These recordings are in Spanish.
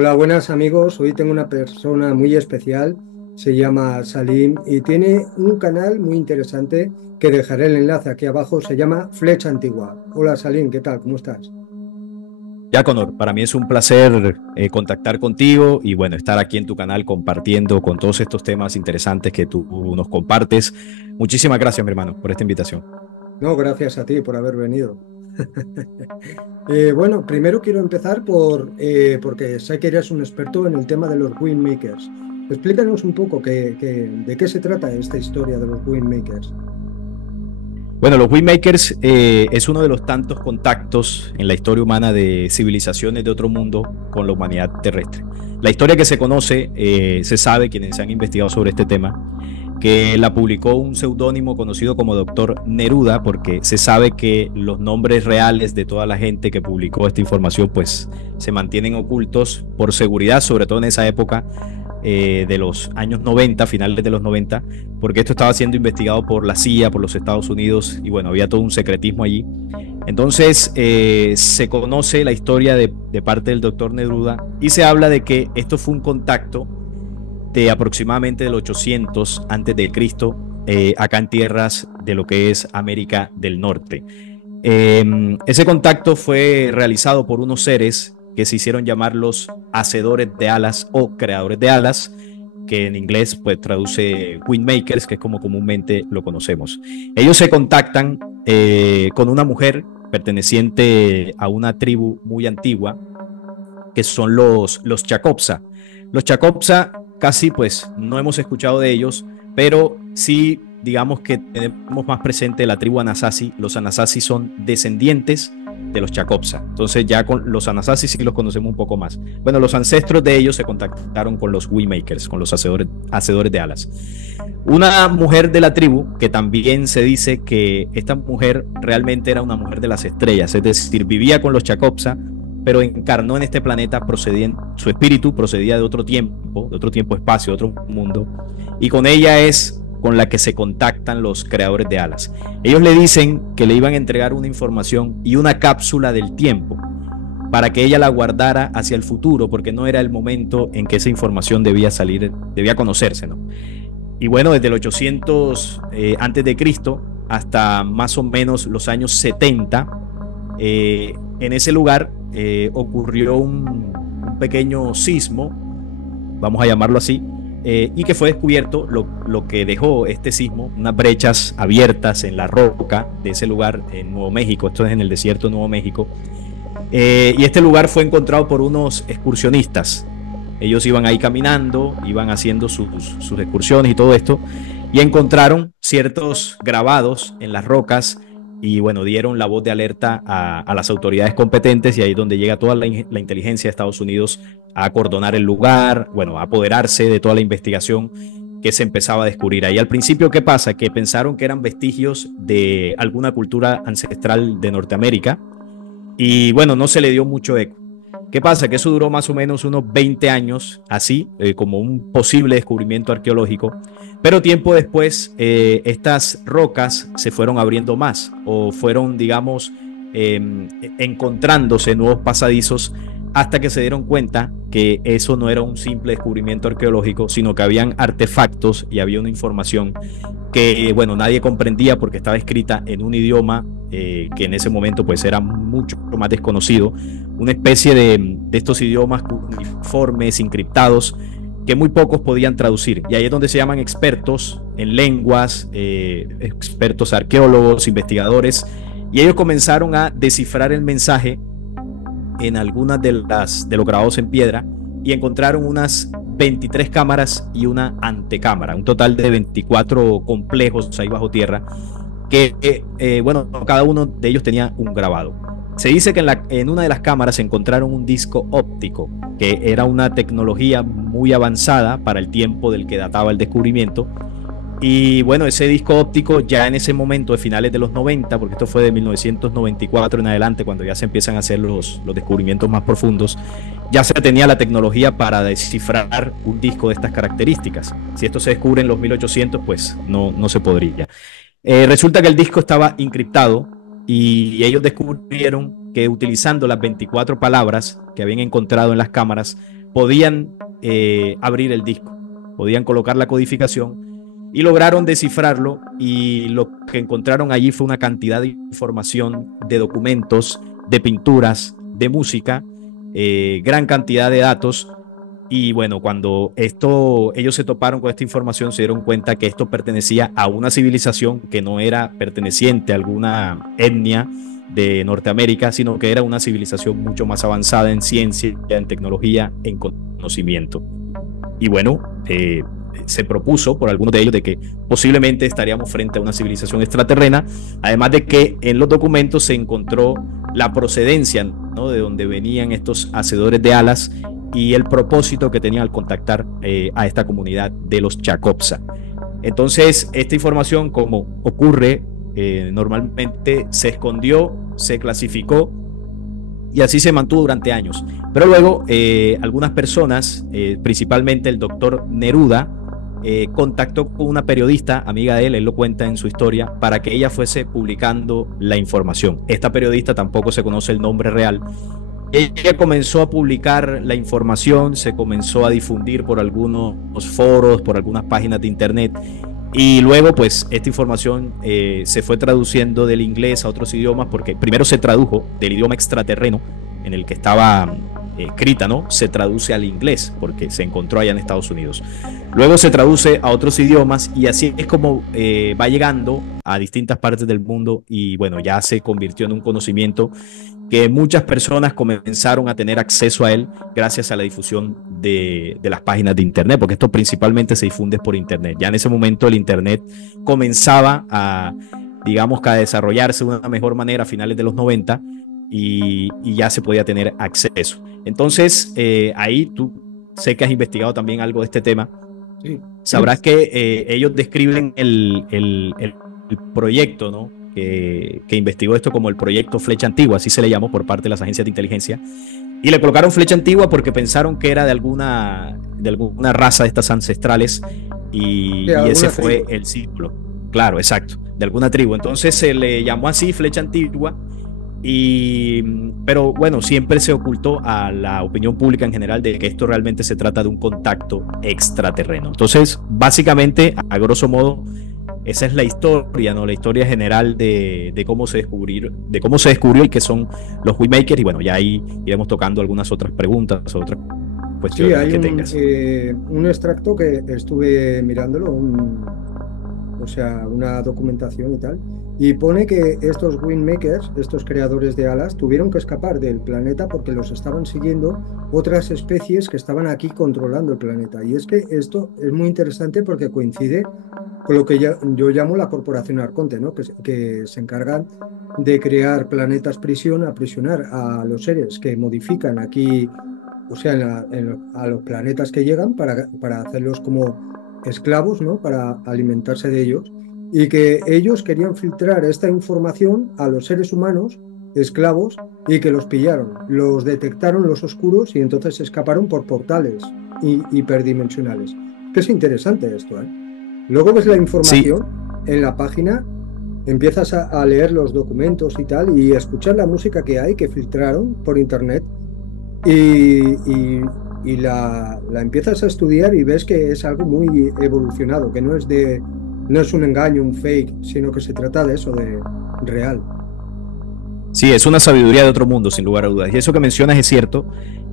Hola, buenas amigos. Hoy tengo una persona muy especial, se llama Salim y tiene un canal muy interesante que dejaré el enlace aquí abajo, se llama Flecha Antigua. Hola Salim, ¿qué tal? ¿Cómo estás? Ya, Conor, para mí es un placer contactar contigo y bueno, estar aquí en tu canal compartiendo con todos estos temas interesantes que tú nos compartes. Muchísimas gracias, mi hermano, por esta invitación. No, gracias a ti por haber venido. Bueno, primero quiero empezar porque sé que eres un experto en el tema de los Wingmakers. Explícanos un poco de qué se trata esta historia de los Wingmakers. Bueno, los Waymakers es uno de los tantos contactos en la historia humana de civilizaciones de otro mundo con la humanidad terrestre. La historia que se conoce, se sabe, quienes han investigado sobre este tema, que la publicó un seudónimo conocido como Doctor Neruda, porque se sabe que los nombres reales de toda la gente que publicó esta información pues se mantienen ocultos por seguridad, sobre todo en esa época de los años 90, finales de los 90, porque esto estaba siendo investigado por la CIA, por los Estados Unidos, y bueno, había todo un secretismo allí. Entonces se conoce la historia de parte del doctor Neruda y se habla de que esto fue un contacto de aproximadamente del 800 antes de Cristo, acá en tierras de lo que es América del Norte. Ese contacto fue realizado por unos seres que se hicieron llamar los hacedores de alas o creadores de alas, que en inglés pues traduce Windmakers, que es como comúnmente lo conocemos. Ellos se contactan con una mujer perteneciente a una tribu muy antigua, que son los Chacopsa. Los Chacopsa casi pues no hemos escuchado de ellos, pero sí digamos que tenemos más presente la tribu Anasazi. Los Anasazi son descendientes de los Chacopsa. Entonces ya con los Anasazi sí los conocemos un poco más. Bueno, los ancestros de ellos se contactaron con los Waymakers, con los hacedores de alas. Una mujer de la tribu, que también se dice que esta mujer realmente era una mujer de las estrellas, es decir, vivía con los Chacopsa, pero encarnó en este planeta, su espíritu procedía de otro tiempo, espacio, de otro mundo, y con ella es con la que se contactan los creadores de alas. Ellos le dicen que le iban a entregar una información y una cápsula del tiempo para que ella la guardara hacia el futuro, porque no era el momento en que esa información debía salir, debía conocerse, ¿no? Y bueno, desde el 800 antes de Cristo hasta más o menos los años 70, en ese lugar ocurrió un pequeño sismo, vamos a llamarlo así, y que fue descubierto lo que dejó este sismo, unas brechas abiertas en la roca de ese lugar en Nuevo México. Esto es en el desierto de Nuevo México. Y este lugar fue encontrado por unos excursionistas. Ellos iban ahí caminando, iban haciendo sus excursiones y todo esto, y encontraron ciertos grabados en las rocas y bueno, dieron la voz de alerta a las autoridades competentes, y ahí es donde llega toda la inteligencia de Estados Unidos a acordonar el lugar, bueno, a apoderarse de toda la investigación que se empezaba a descubrir. Ahí al principio, ¿qué pasa? Que pensaron que eran vestigios de alguna cultura ancestral de Norteamérica, y bueno, no se le dio mucho eco. ¿Qué pasa? Que eso duró más o menos unos 20 años así, como un posible descubrimiento arqueológico, pero tiempo después estas rocas se fueron abriendo más o fueron, digamos, eh, encontrándose nuevos pasadizos, hasta que se dieron cuenta que eso no era un simple descubrimiento arqueológico, sino que habían artefactos y había una información que, bueno, nadie comprendía porque estaba escrita en un idioma que en ese momento pues era mucho más desconocido, una especie de estos idiomas uniformes, encriptados, que muy pocos podían traducir. Y ahí es donde se llaman expertos en lenguas, expertos arqueólogos, investigadores, y ellos comenzaron a descifrar el mensaje en algunas de los grabados en piedra, y encontraron unas 23 cámaras y una antecámara, un total de 24 complejos ahí bajo tierra, que bueno, cada uno de ellos tenía un grabado. Se dice que en una de las cámaras encontraron un disco óptico, que era una tecnología muy avanzada para el tiempo del que databa el descubrimiento. Y bueno, ese disco óptico ya en ese momento de finales de los 90, porque esto fue de 1994 en adelante, cuando ya se empiezan a hacer los descubrimientos más profundos, ya se tenía la tecnología para descifrar un disco de estas características. Si esto se descubre en los 1800, pues no se podría. Resulta que el disco estaba encriptado, y ellos descubrieron que utilizando las 24 palabras que habían encontrado en las cámaras podían abrir el disco, podían colocar la codificación y lograron descifrarlo, y lo que encontraron allí fue una cantidad de información, de documentos, de pinturas, de música, gran cantidad de datos. Y bueno, cuando ellos se toparon con esta información, se dieron cuenta que esto pertenecía a una civilización que no era perteneciente a alguna etnia de Norteamérica, sino que era una civilización mucho más avanzada en ciencia, en tecnología, en conocimiento. Y bueno, se propuso por algunos de ellos de que posiblemente estaríamos frente a una civilización extraterrena, además de que en los documentos se encontró la procedencia, ¿no?, de donde venían estos hacedores de alas y el propósito que tenían al contactar a esta comunidad de los Chakopsa. Entonces, esta información, como ocurre normalmente, se escondió, se clasificó y así se mantuvo durante años. Pero luego algunas personas, principalmente el doctor Neruda, contactó con una periodista, amiga de él lo cuenta en su historia, para que ella fuese publicando la información. Esta periodista tampoco se conoce el nombre real. Ella comenzó a publicar la información, se comenzó a difundir por algunos foros, por algunas páginas de internet, y luego pues esta información se fue traduciendo del inglés a otros idiomas, porque primero se tradujo del idioma extraterreno en el que estaba escrita, ¿no? Se traduce al inglés porque se encontró allá en Estados Unidos. Luego se traduce a otros idiomas y así es como va llegando a distintas partes del mundo, y bueno, ya se convirtió en un conocimiento que muchas personas comenzaron a tener acceso a él gracias a la difusión de las páginas de internet, porque esto principalmente se difunde por internet. Ya en ese momento el internet comenzaba a, digamos, que a desarrollarse de una mejor manera a finales de los 90, y ya se podía tener acceso. Entonces, ahí tú sé que has investigado también algo de este tema. Sí. Sabrás que ellos describen el proyecto, ¿no?, que investigó esto como el proyecto Flecha Antigua, así se le llamó por parte de las agencias de inteligencia, y le colocaron Flecha Antigua porque pensaron que era de alguna raza de estas ancestrales, y ese fue el símbolo. Claro, exacto, de alguna tribu. Entonces se le llamó así, Flecha Antigua, pero bueno, siempre se ocultó a la opinión pública en general de que esto realmente se trata de un contacto extraterreno. Entonces, básicamente, a grosso modo, esa es la historia, ¿no? La historia general de cómo se descubrió y qué son los Waymakers. Y bueno, ya ahí iremos tocando algunas otras preguntas, otras cuestiones que tengas. Un extracto que estuve mirándolo, o sea, una documentación y tal, y pone que estos Wingmakers, estos creadores de alas, tuvieron que escapar del planeta porque los estaban siguiendo otras especies que estaban aquí controlando el planeta. Y es que esto es muy interesante porque coincide con lo que yo llamo la Corporación Arconte, ¿no? Que se encargan de crear planetas prisión, aprisionar a los seres que modifican aquí, o sea, a los planetas que llegan para hacerlos como esclavos, ¿no?, para alimentarse de ellos, y que ellos querían filtrar esta información a los seres humanos esclavos y que los pillaron, los detectaron los oscuros y entonces se escaparon por portales hiperdimensionales. Que es interesante esto, ¿eh? Luego ves la información en la página, empiezas a leer los documentos y tal, y escuchar la música que hay, que filtraron por internet, y la empiezas a estudiar y ves que es algo muy evolucionado, que no es un engaño, un fake, sino que se trata de eso, de real. Sí, es una sabiduría de otro mundo, sin lugar a dudas. Y eso que mencionas es cierto.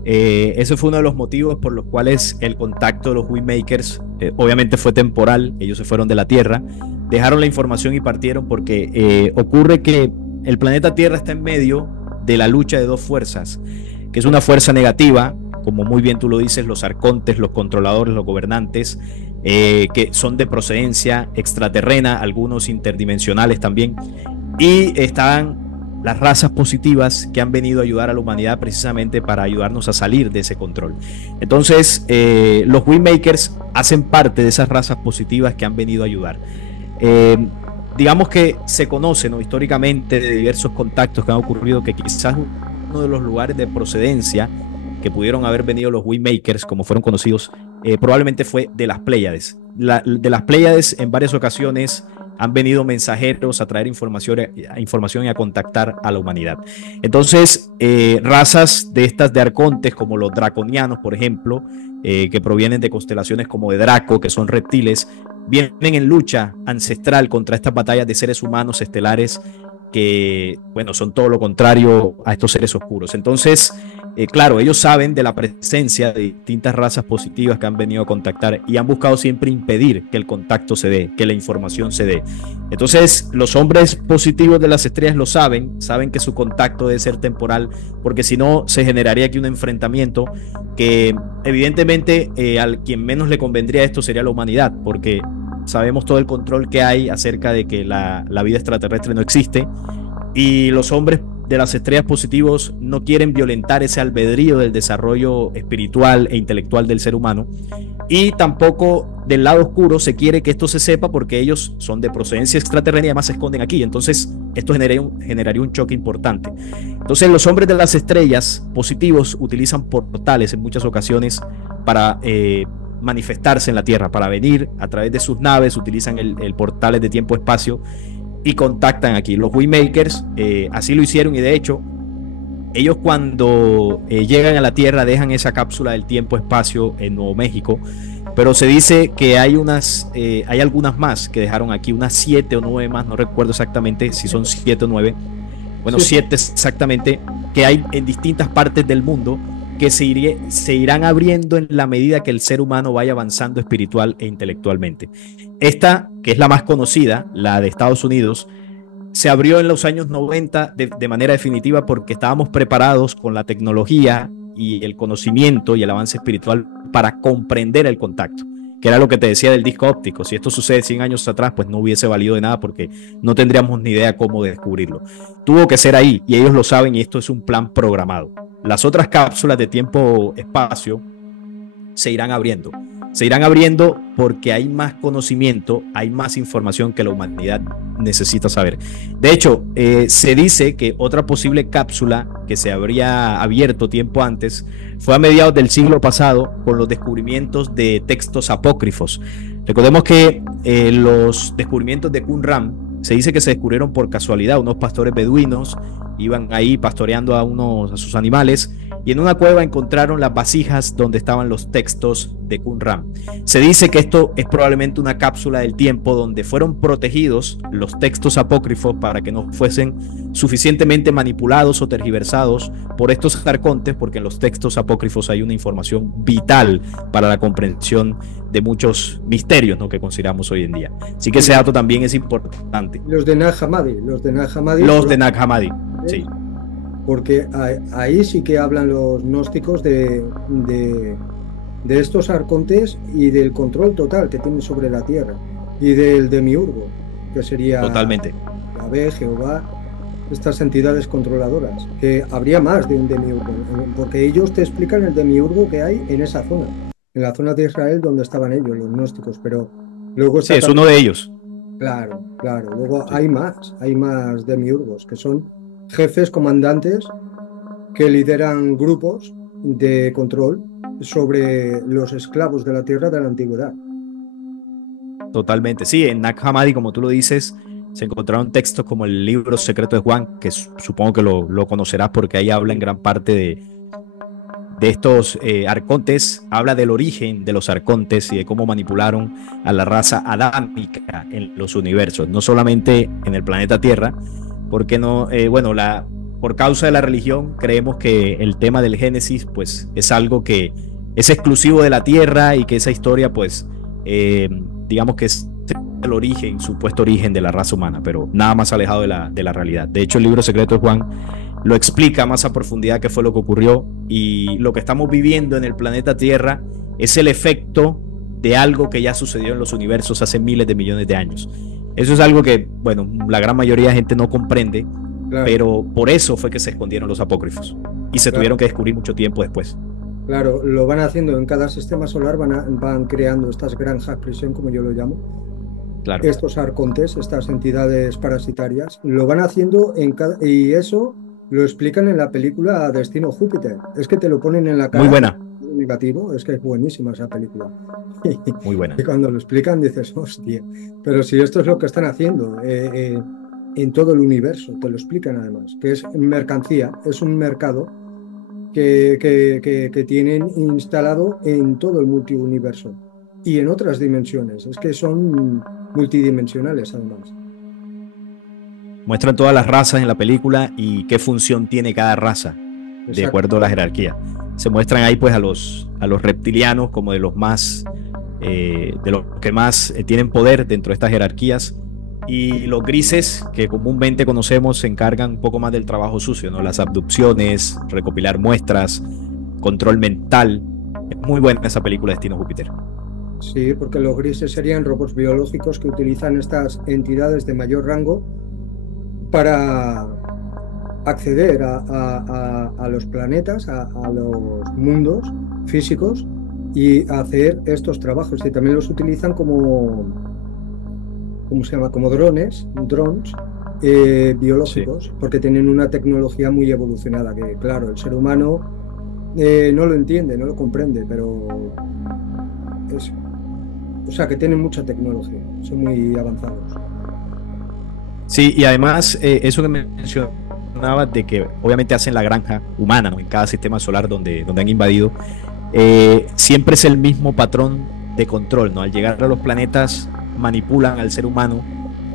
Ese fue uno de los motivos por los cuales el contacto de los Waymakers obviamente fue temporal. Ellos se fueron de la Tierra, dejaron la información y partieron porque ocurre que el planeta Tierra está en medio de la lucha de dos fuerzas, que es una fuerza negativa, como muy bien tú lo dices, los arcontes, los controladores, los gobernantes, que son de procedencia extraterrena, algunos interdimensionales también, y están las razas positivas que han venido a ayudar a la humanidad precisamente para ayudarnos a salir de ese control. Entonces, los Waymakers hacen parte de esas razas positivas que han venido a ayudar. Digamos que se conoce, ¿no?, históricamente de diversos contactos que han ocurrido, que quizás uno de los lugares de procedencia que pudieron haber venido los Waymakers, como fueron conocidos, probablemente fue de las Pléyades. De las Pléyades en varias ocasiones han venido mensajeros a traer información y a contactar a la humanidad. Entonces, razas de estas de arcontes, como los draconianos, por ejemplo, que provienen de constelaciones como de Draco, que son reptiles, vienen en lucha ancestral contra estas batallas de seres humanos estelares que, bueno, son todo lo contrario a estos seres oscuros. Entonces, claro, ellos saben de la presencia de distintas razas positivas que han venido a contactar y han buscado siempre impedir que el contacto se dé, que la información se dé. Entonces, los hombres positivos de las estrellas lo saben, saben que su contacto debe ser temporal, porque si no, se generaría aquí un enfrentamiento que evidentemente al quien menos le convendría esto sería la humanidad, porque sabemos todo el control que hay acerca de que la vida extraterrestre no existe, y los hombres de las estrellas positivos no quieren violentar ese albedrío del desarrollo espiritual e intelectual del ser humano, y tampoco del lado oscuro se quiere que esto se sepa porque ellos son de procedencia extraterrestre y además se esconden aquí. Entonces esto generaría un choque importante. Entonces los hombres de las estrellas positivos utilizan portales en muchas ocasiones para manifestarse en la Tierra, para venir a través de sus naves, utilizan el portales de tiempo-espacio y contactan aquí. Los Waymakers así lo hicieron, y de hecho ellos cuando llegan a la Tierra dejan esa cápsula del tiempo-espacio en Nuevo México, pero se dice que hay algunas más que dejaron aquí, unas 7 o 9 más, no recuerdo exactamente si son 7 o 9, bueno, sí, 7 exactamente, que hay en distintas partes del mundo, que se irán abriendo en la medida que el ser humano vaya avanzando espiritual e intelectualmente. Esta, que es la más conocida, la de Estados Unidos, se abrió en los años 90 de manera definitiva porque estábamos preparados con la tecnología y el conocimiento y el avance espiritual para comprender el contacto, que era lo que te decía del disco óptico. Si esto sucede 100 años atrás, pues no hubiese valido de nada porque no tendríamos ni idea cómo descubrirlo. Tuvo que ser ahí, y ellos lo saben, y esto es un plan programado. Las otras cápsulas de tiempo-espacio se irán abriendo. Se irán abriendo porque hay más conocimiento, hay más información que la humanidad necesita saber. De hecho, se dice que otra posible cápsula que se habría abierto tiempo antes fue a mediados del siglo pasado con los descubrimientos de textos apócrifos. Recordemos que los descubrimientos de Qumran se dice que se descubrieron por casualidad. Unos pastores beduinos iban ahí pastoreando a sus animales, y en una cueva encontraron las vasijas donde estaban los textos de Qumran. Se dice que esto es probablemente una cápsula del tiempo donde fueron protegidos los textos apócrifos para que no fuesen suficientemente manipulados o tergiversados por estos arcontes, porque en los textos apócrifos hay una información vital para la comprensión de muchos misterios, ¿no?, que consideramos hoy en día. Así que ese dato también es importante. Los de Nag Hammadi. Los de Nag Hammadi, sí. Porque ahí sí que hablan los gnósticos de estos arcontes y del control total que tienen sobre la Tierra, y del demiurgo, que sería totalmente Yahvé, Jehová, estas entidades controladoras, que habría más de un demiurgo, porque ellos te explican el demiurgo que hay en esa zona, en la zona de Israel donde estaban ellos, los gnósticos, pero luego sí, es uno de ellos. Claro, luego sí. hay más demiurgos, que son jefes, comandantes, que lideran grupos de control sobre los esclavos de la tierra de la antigüedad. Totalmente, sí, en Nag Hammadi, como tú lo dices, se encontraron textos como el libro secreto de Juan, que supongo que lo conocerás porque ahí habla en gran parte de estos arcontes, habla del origen de los arcontes y de cómo manipularon a la raza adámica en los universos, no solamente en el planeta Tierra, porque no, por causa de la religión creemos que el tema del Génesis pues es algo que es exclusivo de la Tierra, y que esa historia pues digamos que es el origen, supuesto origen de la raza humana, pero nada más alejado de la realidad. De hecho, el libro secreto de Juan lo explica más a profundidad qué fue lo que ocurrió, y lo que estamos viviendo en el planeta Tierra es el efecto de algo que ya sucedió en los universos hace miles de millones de años. Eso es algo que, bueno, la gran mayoría de gente no comprende, claro, pero por eso fue que se escondieron los apócrifos y se tuvieron que descubrir mucho tiempo después. Claro, lo van haciendo en cada sistema solar, van creando estas granjas prisión, como yo lo llamo. Claro. Estos arcontes, estas entidades parasitarias, lo van haciendo y eso lo explican en la película Destino Júpiter. Es que te lo ponen en la cara. Muy buena. explicativo, es que es buenísima esa película. Muy buena. Y cuando lo explican dices, hostia, pero si esto es lo que están haciendo en todo el universo, te lo explican además, que es mercancía, es un mercado que tienen instalado en todo el multiuniverso y en otras dimensiones. Es que son multidimensionales además. Muestran todas las razas en la película y qué función tiene cada raza, de Exacto. acuerdo a la jerarquía. Se muestran ahí pues a los reptilianos como de los que más tienen poder dentro de estas jerarquías, y los grises, que comúnmente conocemos, se encargan un poco más del trabajo sucio, ¿no? Las abducciones, recopilar muestras, control mental. Es muy buena esa película, Destino Júpiter. Sí, porque los grises serían robots biológicos que utilizan estas entidades de mayor rango para acceder a los planetas, a los mundos físicos y hacer estos trabajos. Y también los utilizan como, ¿cómo se llama? Como drones Sí. biológicos, porque tienen una tecnología muy evolucionada, que claro, el ser humano no lo entiende, no lo comprende, pero es, o sea, que tienen mucha tecnología, son muy avanzados. Sí, y además eso que mencionabas de que obviamente hacen la granja humana, ¿no? En cada sistema solar donde han invadido, siempre es el mismo patrón de control, ¿no? Al llegar a los planetas manipulan al ser humano,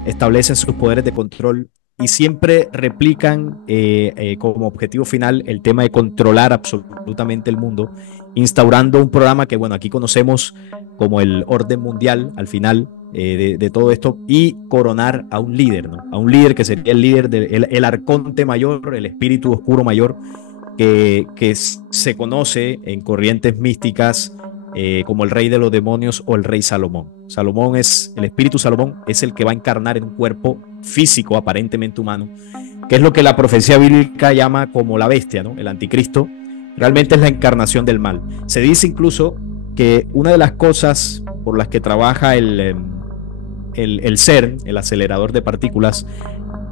establecen sus poderes de control y siempre replican como objetivo final el tema de controlar absolutamente el mundo, instaurando un programa que, bueno, aquí conocemos como el orden mundial al final de todo esto, y coronar a un líder, ¿no? A un líder que sería el líder el arconte mayor, el espíritu oscuro mayor, que se conoce en corrientes místicas como el rey de los demonios o el rey Salomón. El espíritu Salomón es el que va a encarnar en un cuerpo físico aparentemente humano, que es lo que la profecía bíblica llama como la bestia, ¿no? El anticristo. Realmente es la encarnación del mal. Se dice incluso que una de las cosas por las que trabaja el CERN, el acelerador de partículas,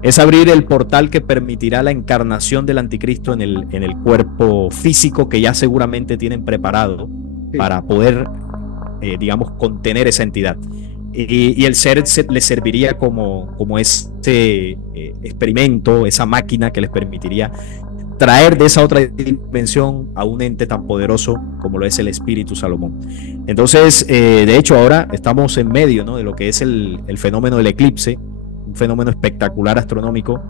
es abrir el portal que permitirá la encarnación del anticristo en el cuerpo físico que ya seguramente tienen preparado Sí, para poder, digamos, contener esa entidad. Y el ser les serviría como este experimento, esa máquina que les permitiría traer de esa otra dimensión a un ente tan poderoso como lo es el espíritu Salomón. Entonces, de hecho, ahora estamos en medio, ¿no?, de lo que es el fenómeno del eclipse, un fenómeno espectacular astronómico,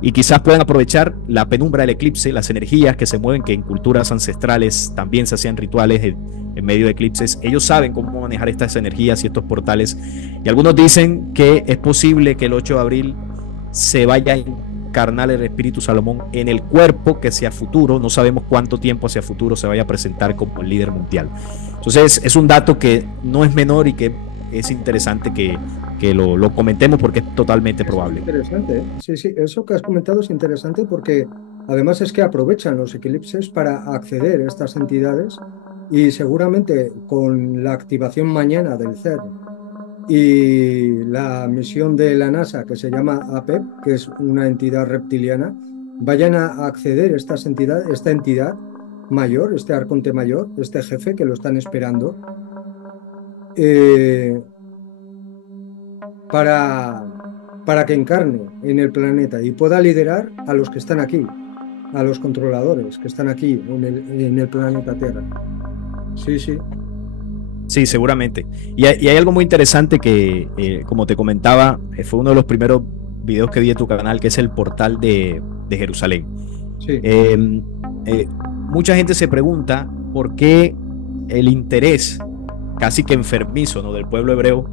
y quizás puedan aprovechar la penumbra del eclipse, las energías que se mueven, que en culturas ancestrales también se hacían rituales en medio de eclipses. Ellos saben cómo manejar estas energías y estos portales, y algunos dicen que es posible que el 8 de abril se vaya a encarnar el espíritu Salomón en el cuerpo que hacia futuro, no sabemos cuánto tiempo hacia futuro, se vaya a presentar como el líder mundial. Entonces es un dato que no es menor y que es interesante que lo comentemos porque es totalmente es probable. interesante, ¿eh? Sí, sí, eso que has comentado es interesante porque además es que aprovechan los eclipses para acceder a estas entidades y seguramente con la activación mañana del CERN y la misión de la NASA que se llama APEP, que es una entidad reptiliana, vayan a acceder a esta entidad mayor, este arconte mayor, este jefe que lo están esperando, eh, para, para que encarne en el planeta y pueda liderar a los que están aquí, a los controladores que están aquí en el planeta Tierra. Sí, sí, Sí, seguramente. Y hay algo muy interesante que, como te comentaba, fue uno de los primeros videos que vi de tu canal, que es el portal de Jerusalén. sí. Eh, Mucha gente se pregunta por qué el interés casi que enfermizo, ¿no?, del pueblo hebreo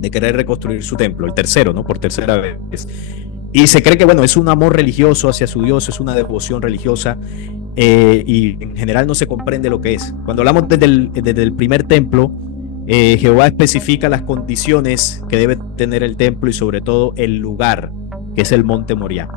de querer reconstruir su templo, el tercero, ¿no?, por tercera vez. Y se cree que, bueno, es un amor religioso hacia su Dios, es una devoción religiosa, y en general no se comprende lo que es. Cuando hablamos desde el primer templo, Jehová especifica las condiciones que debe tener el templo y sobre todo el lugar, que es el monte Moriah.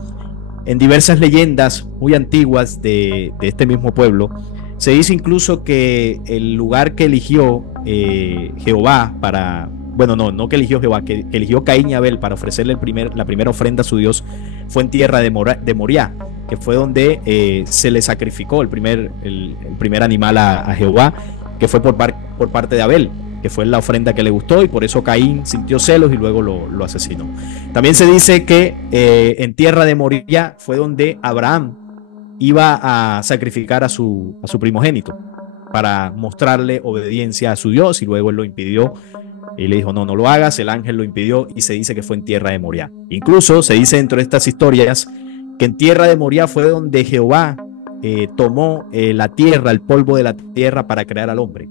En diversas leyendas muy antiguas de este mismo pueblo, se dice incluso que el lugar que eligió Jehová para, bueno, no que eligió Jehová, que eligió Caín y Abel para ofrecerle la primera ofrenda a su Dios, fue en tierra de Moriah, que fue donde se le sacrificó el primer animal a Jehová, que fue por parte de Abel, que fue la ofrenda que le gustó, y por eso Caín sintió celos y luego lo asesinó. También se dice que en tierra de Moriah fue donde Abraham iba a sacrificar a su primogénito para mostrarle obediencia a su Dios, y luego él lo impidió y le dijo: no lo hagas. El ángel lo impidió, y se dice que fue en tierra de Moriah. Incluso se dice dentro de estas historias que en tierra de Moriah fue donde Jehová tomó la tierra, el polvo de la tierra, para crear al hombre.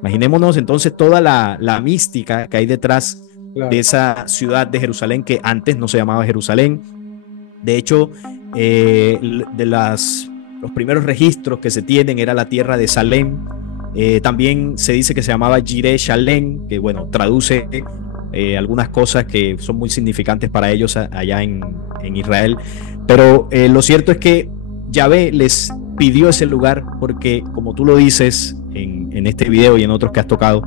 Imaginémonos entonces toda la mística que hay detrás de esa ciudad de Jerusalén, que antes no se llamaba Jerusalén. De hecho, los primeros registros que se tienen era la tierra de Salem. También se dice que se llamaba Jireh Shalem, que bueno, traduce algunas cosas que son muy significantes para ellos allá en Israel. Pero lo cierto es que Yahvé les pidió ese lugar porque, como tú lo dices en este video y en otros que has tocado,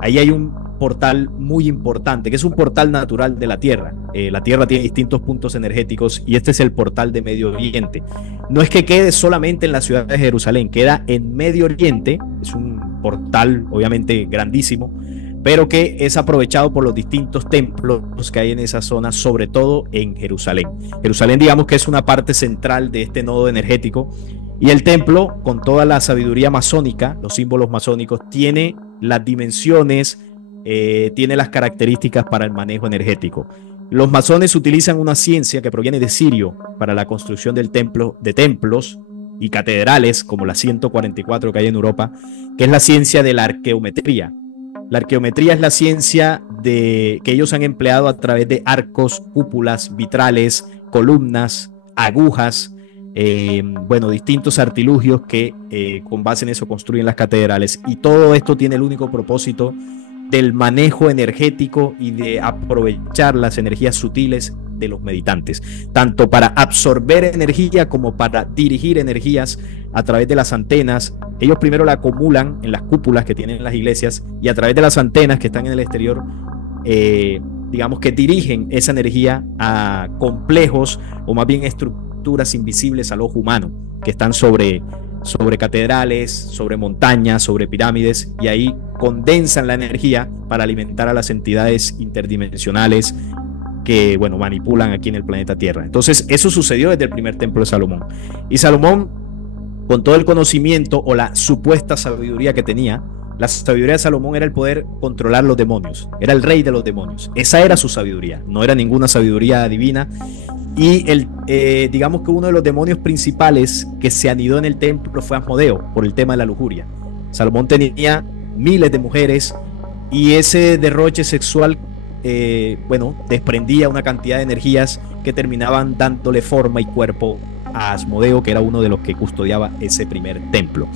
ahí hay un portal muy importante, que es un portal natural de la Tierra. La Tierra tiene distintos puntos energéticos, y este es el portal de Medio Oriente. No es que quede solamente en la ciudad de Jerusalén, queda en Medio Oriente. Es un portal obviamente grandísimo, pero que es aprovechado por los distintos templos que hay en esa zona, sobre todo en Jerusalén. Jerusalén, digamos que es una parte central de este nodo energético, y el templo, con toda la sabiduría masónica, los símbolos masónicos, tiene las dimensiones, tiene las características para el manejo energético. Los masones utilizan una ciencia que proviene de Sirio para la construcción de templos y catedrales, como las 144 que hay en Europa, que es la ciencia de la arqueometría. La arqueometría es la ciencia que ellos han empleado a través de arcos, cúpulas, vitrales, columnas, agujas, distintos artilugios que con base en eso construyen las catedrales. Y todo esto tiene el único propósito del manejo energético y de aprovechar las energías sutiles de los meditantes, tanto para absorber energía como para dirigir energías a través de las antenas. Ellos primero la acumulan en las cúpulas que tienen las iglesias, y a través de las antenas que están en el exterior, digamos que dirigen esa energía a complejos, o más bien estructuras invisibles al ojo humano, que están sobre catedrales, sobre montañas, sobre pirámides, y ahí condensan la energía para alimentar a las entidades interdimensionales que, bueno, manipulan aquí en el planeta Tierra. Entonces, eso sucedió desde el primer templo de Salomón. Y Salomón, con todo el conocimiento o la supuesta sabiduría que tenía, la sabiduría de Salomón era el poder controlar los demonios. Era el rey de los demonios. Esa era su sabiduría. No era ninguna sabiduría divina. Y digamos que uno de los demonios principales que se anidó en el templo fue Asmodeo, por el tema de la lujuria. Salomón tenía miles de mujeres, y ese derroche sexual desprendía una cantidad de energías que terminaban dándole forma y cuerpo a Asmodeo, que era uno de los que custodiaba ese primer templo.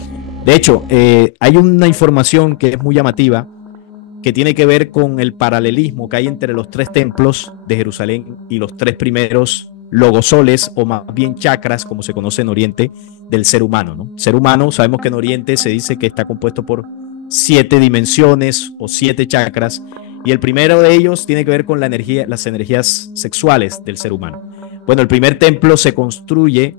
De hecho, hay una información que es muy llamativa, que tiene que ver con el paralelismo que hay entre los tres templos de Jerusalén y los tres primeros logosoles, o más bien chakras, como se conoce en Oriente, del ser humano, ¿no? Ser humano, sabemos que en Oriente se dice que está compuesto por 7 dimensiones o 7 chakras, y el primero de ellos tiene que ver con las energías sexuales del ser humano. Bueno, el primer templo se construye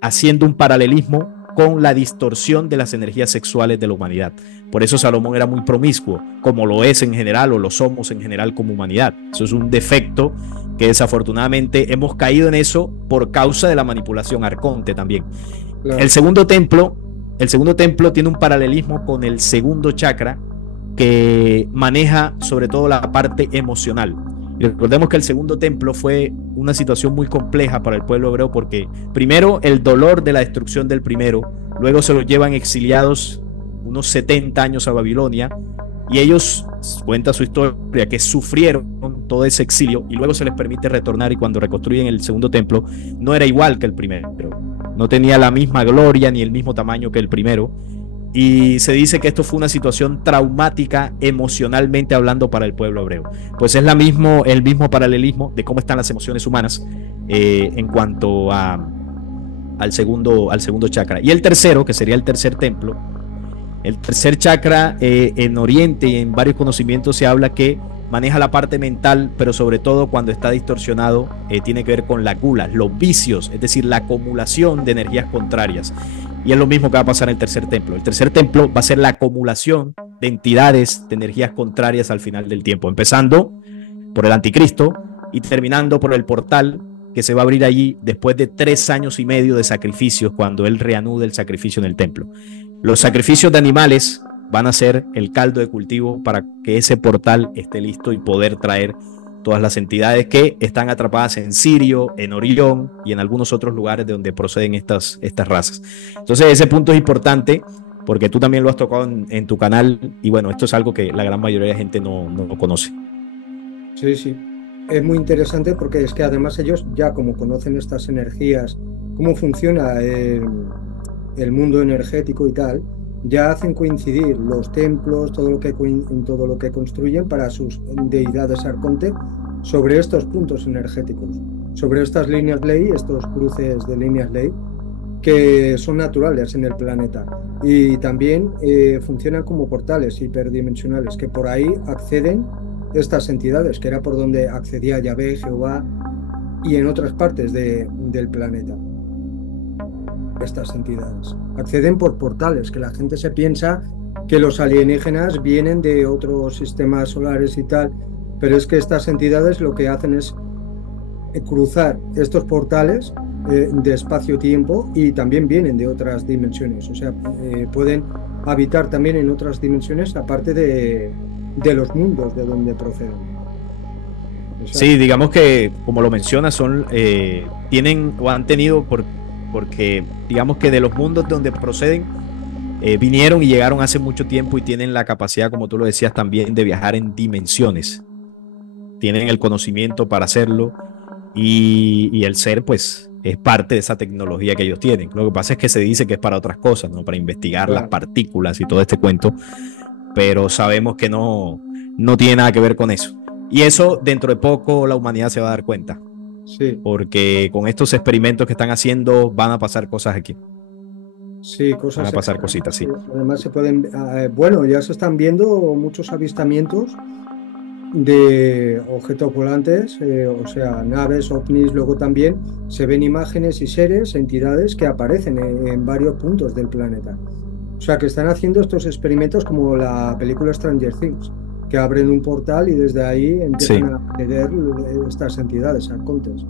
haciendo un paralelismo con la distorsión de las energías sexuales de la humanidad. Por eso Salomón era muy promiscuo, como lo es en general, o lo somos en general como humanidad. Eso es un defecto que desafortunadamente hemos caído en eso por causa de la manipulación arconte también. Claro. El segundo templo tiene un paralelismo con el segundo chakra, que maneja sobre todo la parte emocional. Y recordemos que el segundo templo fue una situación muy compleja para el pueblo hebreo, porque primero el dolor de la destrucción del primero, luego se los llevan exiliados unos 70 años a Babilonia, y ellos, cuenta su historia, que sufrieron todo ese exilio, y luego se les permite retornar, y cuando reconstruyen el segundo templo no era igual que el primero, no tenía la misma gloria ni el mismo tamaño que el primero. Y se dice que esto fue una situación traumática emocionalmente hablando para el pueblo hebreo. Pues es el mismo paralelismo de cómo están las emociones humanas en cuanto al segundo chakra. Y el tercero, que sería el tercer templo, el tercer chakra, en Oriente y en varios conocimientos se habla que maneja la parte mental, pero sobre todo cuando está distorsionado, tiene que ver con las gulas, los vicios, es decir, la acumulación de energías contrarias. Y es lo mismo que va a pasar en el tercer templo. El tercer templo va a ser la acumulación de entidades, de energías contrarias al final del tiempo, empezando por el anticristo y terminando por el portal que se va a abrir allí después de 3 años y medio de sacrificios, cuando él reanude el sacrificio en el templo. Los sacrificios de animales van a ser el caldo de cultivo para que ese portal esté listo y poder traer todas las entidades que están atrapadas en Sirio, en Orión y en algunos otros lugares de donde proceden estas razas. Entonces ese punto es importante porque tú también lo has tocado en tu canal y bueno, esto es algo que la gran mayoría de gente no conoce. Sí, sí. Es muy interesante porque es que además ellos ya como conocen estas energías, cómo funciona el mundo energético y tal, ya hacen coincidir los templos, todo lo que construyen para sus deidades arconte sobre estos puntos energéticos, sobre estas líneas ley, estos cruces de líneas ley que son naturales en el planeta y también funcionan como portales hiperdimensionales que por ahí acceden estas entidades, que era por donde accedía Yahvé, Jehová y en otras partes del planeta. Estas entidades acceden por portales, que la gente se piensa que los alienígenas vienen de otros sistemas solares y tal, pero es que estas entidades lo que hacen es cruzar estos portales de espacio-tiempo y también vienen de otras dimensiones, o sea, pueden habitar también en otras dimensiones aparte de los mundos de donde proceden. O sea, Sí, digamos que, como lo mencionas, tienen o han tenido, porque digamos que de los mundos de donde proceden, vinieron y llegaron hace mucho tiempo y tienen la capacidad, como tú lo decías, también de viajar en dimensiones. Tienen el conocimiento para hacerlo y el ser, pues, es parte de esa tecnología que ellos tienen. Lo que pasa es que se dice que es para otras cosas, ¿no? Para investigar las claro, partículas y todo este cuento, pero sabemos que no tiene nada que ver con eso. Y eso dentro de poco la humanidad se va a dar cuenta, sí, porque con estos experimentos que están haciendo van a pasar cosas aquí, sí, van a cosas pasar extrañas. cositas, sí. Además se pueden, bueno, ya se están viendo muchos avistamientos de objetos volantes, o sea, naves, ovnis, luego también se ven imágenes y seres, entidades que aparecen en varios puntos del planeta. O sea, que están haciendo estos experimentos como la película Stranger Things, que abren un portal y desde ahí empiezan Sí, a acceder estas entidades, arcontes.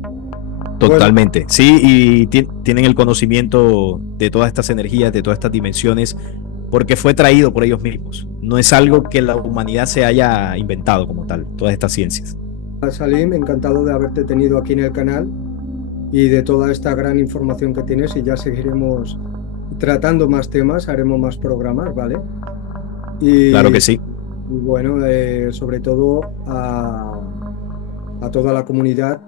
Bueno, totalmente. Sí, y tienen el conocimiento de todas estas energías, de todas estas dimensiones, porque fue traído por ellos mismos. No es algo que la humanidad se haya inventado como tal, todas estas ciencias. Salim, encantado de haberte tenido aquí en el canal y de toda esta gran información que tienes y ya seguiremos tratando más temas, haremos más programas, ¿vale? Claro Y que sí. bueno, sobre todo a toda la comunidad,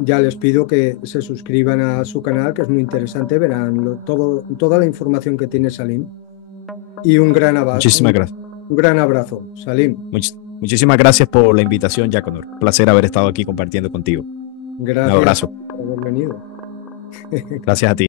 ya les pido que se suscriban a su canal, que es muy interesante, verán toda la información que tiene Salim. Y Muchísimas gracias. un gran abrazo, Salim. Muchísimas gracias por la invitación, Jaconor. Placer haber estado aquí compartiendo contigo. Un Gracias abrazo. por haber venido. Gracias a ti.